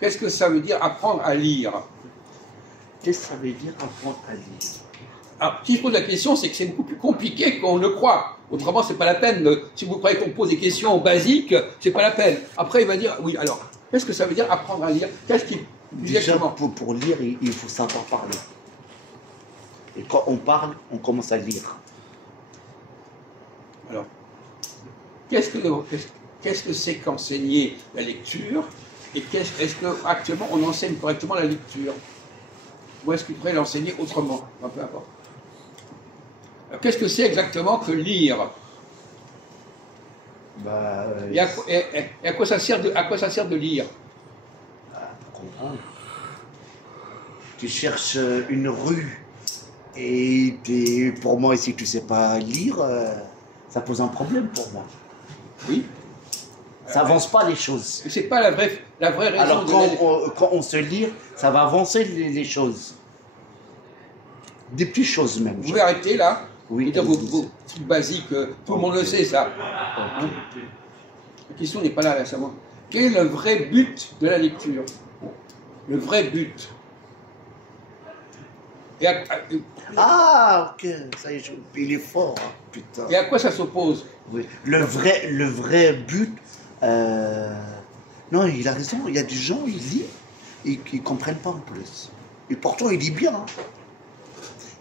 Qu'est-ce que ça veut dire apprendre à lire? Qu'est-ce que ça veut dire apprendre à lire? Alors, si je pose la question, c'est que c'est beaucoup plus compliqué qu'on le croit. Autrement, c'est pas la peine. Si vous croyez qu'on pose des questions basiques, c'est pas la peine. Après, il va dire, oui, alors, qu'est-ce que ça veut dire apprendre à lire? Qu'est-ce qui... Déjà, pour lire, il faut savoir parler. Et quand on parle, on commence à lire. Alors, qu'est-ce que c'est qu'enseigner la lecture? Et est-ce qu'actuellement, on enseigne correctement la lecture? Ou est-ce qu'il faudrait l'enseigner autrement? Enfin, peu importe. Alors, qu'est-ce que c'est exactement que lire? Et à quoi ça sert de lire? Pour comprendre. Tu cherches une rue et pour moi, si tu ne sais pas lire, ça pose un problème pour moi. Oui. Ça avance pas les choses. C'est pas la vraie raison. Alors quand on se lit, ça va avancer les choses. Des petites choses même. Vous pouvez arrêter là? Oui. Vos trucs basiques, tout le monde le sait ça. Hein? La question n'est pas là, savoir. Quel est le vrai but de la lecture? Le vrai but. Ok, ça y est, il est fort, hein, putain. Et à quoi ça s'oppose? Oui. Le vrai but, non, il a raison, il y a des gens, ils lisent, et ils ne comprennent pas en plus. Et pourtant, il lit bien. Hein.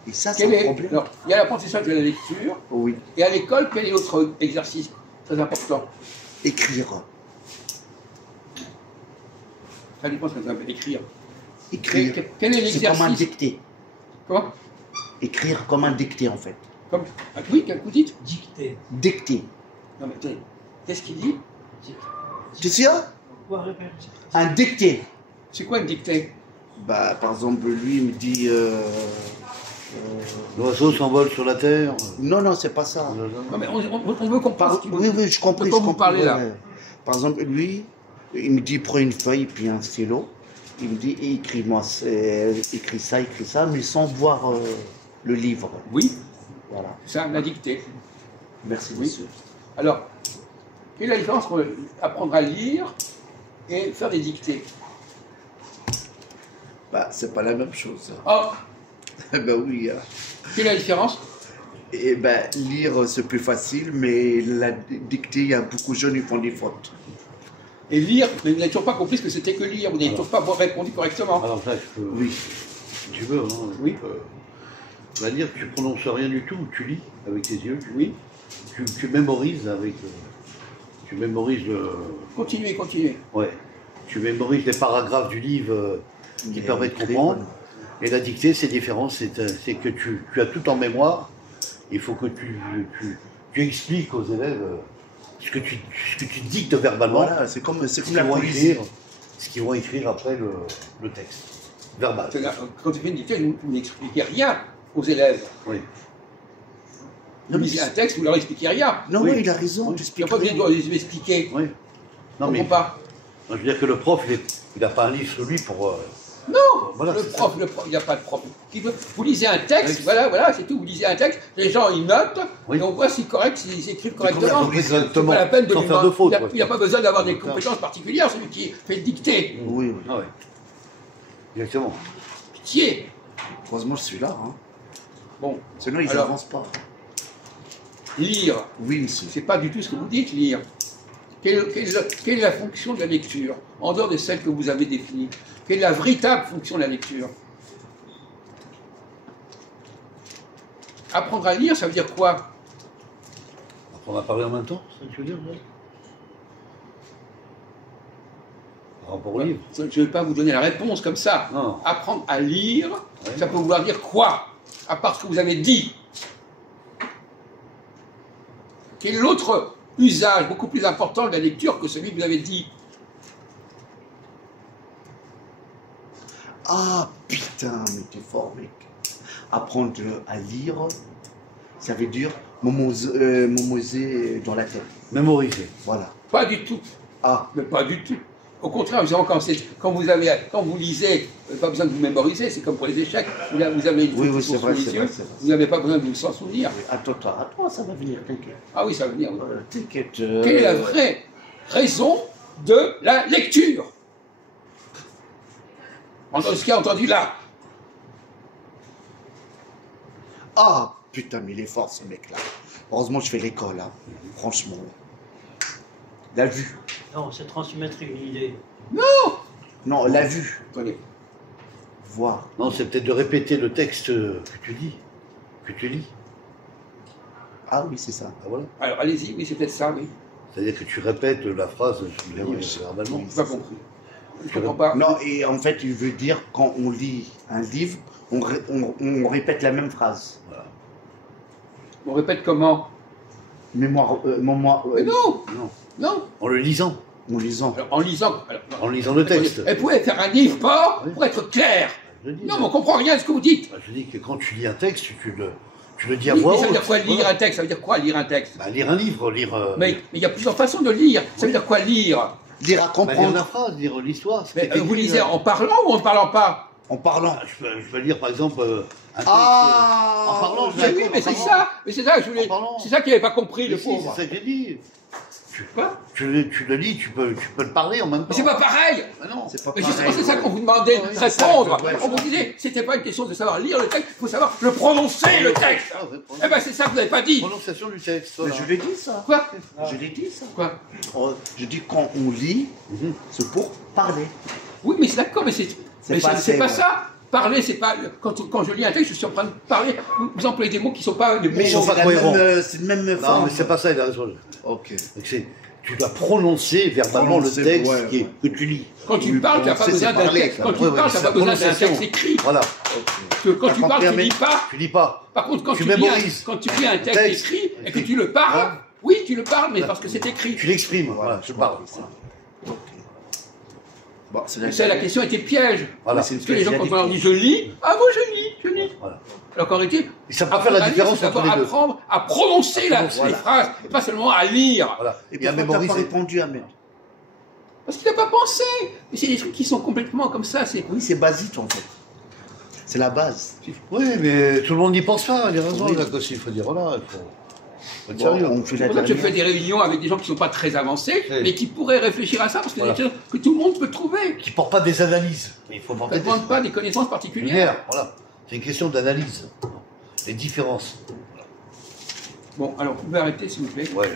Et ça, c'est un problème. Alors, il y a l'apprentissage de la lecture, oui. Et à l'école, quel est l'autre exercice très important? Écrire. Ça dépend ce que ça veut écrire. Écrire. Quel est l'exercice? C'est comme un dicté. Comment? Écrire comme un dicté, en fait. Comme... Oui, vous dites? Dicté. Dicté. Non, mais attendez, qu'est-ce qu'il dit? Tu sais ça? Un dicté. C'est quoi une dictée? Par exemple, lui, il me dit... L'oiseau s'envole sur la terre. Non, c'est pas ça. Non, mais on veut comprendre. Oui, je comprends. De quoi vous parlez là? Par exemple, lui, il me dit, prends une feuille puis un stylo. Il me dit, écris-moi, écris ça, mais sans voir le livre. Oui. Voilà. C'est la dictée. Merci, oui. monsieur. Alors, quelle est la différence entre apprendre à lire et faire des dictées? C'est pas la même chose. Oh. Oui. Quelle est la différence? Lire, c'est plus facile, mais la dictée, il y a beaucoup de jeunes qui font des fautes. Et lire, vous n'avez toujours pas compris ce que c'était que lire, vous n'avez toujours pas répondu correctement. Alors ça, je peux... Oui. Si tu veux, hein, oui. Lire, tu prononces rien du tout, tu lis avec tes yeux. Oui. Tu mémorises avec... tu mémorises le... Continuez. Ouais. Tu mémorises les paragraphes du livre qui permettent de comprendre. Et la dictée, c'est différent, c'est que tu as tout en mémoire. Il faut que tu expliques aux élèves ce que tu dictes verbalement. Voilà, c'est comme la poésie. Ce qu'ils vont écrire après le texte verbal. Quand tu fais une dictée, vous n'expliquez rien aux élèves. Oui. Vous lisez un texte, vous leur expliquez rien. Non, oui, il a raison. Il n'y a pas besoin de les expliquer. Oui. Non, mais pas. Je veux dire que le prof, il n'a pas un livre sur lui pour... Non, voilà, le prof, il n'y a pas de prof. Vous lisez un texte, voilà, c'est tout. Vous lisez un texte, les gens ils notent, et on voit si c'est correct, s'ils écrivent correctement. C'est pas la peine de sans faire de faute. Il n'y a pas besoin d'avoir des compétences particulières, celui qui fait le dictée. Oui. Ah ouais. Exactement. Pitié. Heureusement, je suis là. Hein. Bon. Sinon, ils n'avancent pas. Lire. Oui, monsieur. C'est pas du tout ce que vous dites, lire. Quelle est la fonction de la lecture, en dehors de celle que vous avez définie? Quelle est la véritable fonction de la lecture? Apprendre à lire, ça veut dire quoi? On a parlé en même temps, c'est ça que tu veux dire? Par rapport au livre. Je ne vais pas vous donner la réponse comme ça. Non. Apprendre à lire, ça peut vouloir dire quoi? À part ce que vous avez dit. Quel est l'autre usage beaucoup plus important de la lecture que celui que vous avez dit? Ah putain, mais t'es fort, mec. Apprendre à lire, ça veut dire mémoriser dans la tête. Mémoriser. Voilà. Pas du tout. Ah. Mais pas du tout. Au contraire, quand vous lisez, pas besoin de vous mémoriser, c'est comme pour les échecs. Vous avez une oui, c'est vrai, vous n'avez pas besoin de vous en souvenir. Attends, ça va venir, t'inquiète. Ah oui, ça va venir. Oui. T'inquiète. Quelle est la vraie raison de la lecture. Entendez ce qu'il a entendu là. Ah, putain, mais il est fort ce mec-là. Heureusement, je fais l'école, hein. Franchement. La vue. Non, c'est transmettre une idée. Non, la vue. Attendez. Voir. Non, c'est peut-être de répéter le texte que tu dis, que tu lis. Ah oui, c'est ça. Ah, voilà. Alors allez-y, oui, c'est peut-être ça, oui. C'est-à-dire que tu répètes la phrase Mais oui, verbalement. Je n'ai pas compris. Je comprends pas. Non, et en fait, il veut dire, quand on lit un livre, on répète la même phrase. Voilà. On répète comment? Mémoire, Mais non, Non. non. En le lisant, en lisant. Alors, en lisant. Alors, non. en lisant le texte. Elle pouvait faire un livre pas Oui. pour être clair. Je dis, Non, mais on comprend rien de ce que vous dites. je dis que quand tu lis un texte, tu le dis à Oui, voix mais ça veut haute. dire quoi lire Voilà. un texte? Ça veut dire quoi lire un texte? Bah, lire un livre, lire. Mais il y a plusieurs façons de lire. Ça veut dire quoi lire? Lire à Bah, lire comprendre, la phrase, lire l'histoire. ce qui Mais, est écrit, vous lisez en parlant ou en ne parlant pas? en parlant. Je peux lire par exemple un texte Ah, en parlant. Mais oui, mais c'est ça. Mais c'est ça que je voulais. En parlant. C'est ça qu'il n'avait pas compris, le Mais si, pauvre. c'est ça que j'ai dit. Quoi? Tu le lis, tu peux le parler en même temps. Mais c'est pas pareil. Ah non. C'est pas Mais pareil. justement, c'est ça qu'on vous demandait de Oui, répondre. c'est ça, On vous disait, c'était pas une question de savoir lire le texte, il faut savoir le prononcer, le texte. Ah, ouais, Eh ben, c'est ça que vous n'avez pas dit. prononciation du texte. Mais Voilà. je l'ai dit ça. Quoi? Je l'ai dit ça. Quoi? Oh, je dis quand on lit, Mhm. c'est pour parler. Oui, mais c'est d'accord, mais c'est pas c'est- ça. Parler, c'est pas. Quand je lis un texte, je suis en train de parler. Vous employez des mots qui ne sont pas des mots. Mais sont pas c'est la cohérents. même, c'est le même Non, forme. mais c'est pas ça, il a raison. Ok. Donc tu dois prononcer verbalement Prononcer, le texte ouais. que tu lis. Quand tu Oui, parles, tu n'as pas prononcer, besoin c'est d'un parler, texte. ça. Quand tu Ouais, ouais, parles, tu c'est n'as pas la besoin d'un prononciation. texte écrit. Voilà. Parce que quand Par tu contre, parles, tu ne mais- lis pas. Tu lis pas. Par contre, quand Tu tu lis mémorises. quand tu lis un texte Texte. écrit et que tu le parles, Ouais. oui, tu le parles, mais parce que c'est écrit. Tu l'exprimes. Voilà, je parle. Ok. Bon, c'est Vous savez, la question était piège. Voilà. c'est une Parce que les gens, quand on leur spécialité. dit je lis, ah moi je lis. Voilà. Alors qu'en réalité, Ils savent pas faire la apprendre à lire, différence c'est entre savoir les deux. apprendre à prononcer les phrases, et pas seulement à lire. Voilà. Et Et à pourquoi t'as pas mémoriser. répondu, Ahmed? Parce qu'il n'a pas pensé. Mais c'est des trucs qui sont complètement comme ça. C'est Oui, c'est basique en fait. C'est la base. Oui, mais tout le monde n'y pense pas. Il a raison, Oui. là, aussi. Il faut dire, voilà, il faut être Bon, sérieux. on fait c'est la pour ça que je fais dernière. des réunions avec des gens qui ne sont pas très avancés, Oui. mais qui pourraient réfléchir à ça, parce que Voilà. c'est des choses que tout le monde peut trouver. Qui ne portent pas des analyses. Mais il faut Ça porter ne des demande pas des connaissances particulières. lumières. Voilà. C'est une question d'analyse. Les différences. Bon, alors, vous pouvez arrêter, s'il vous plaît. Ouais.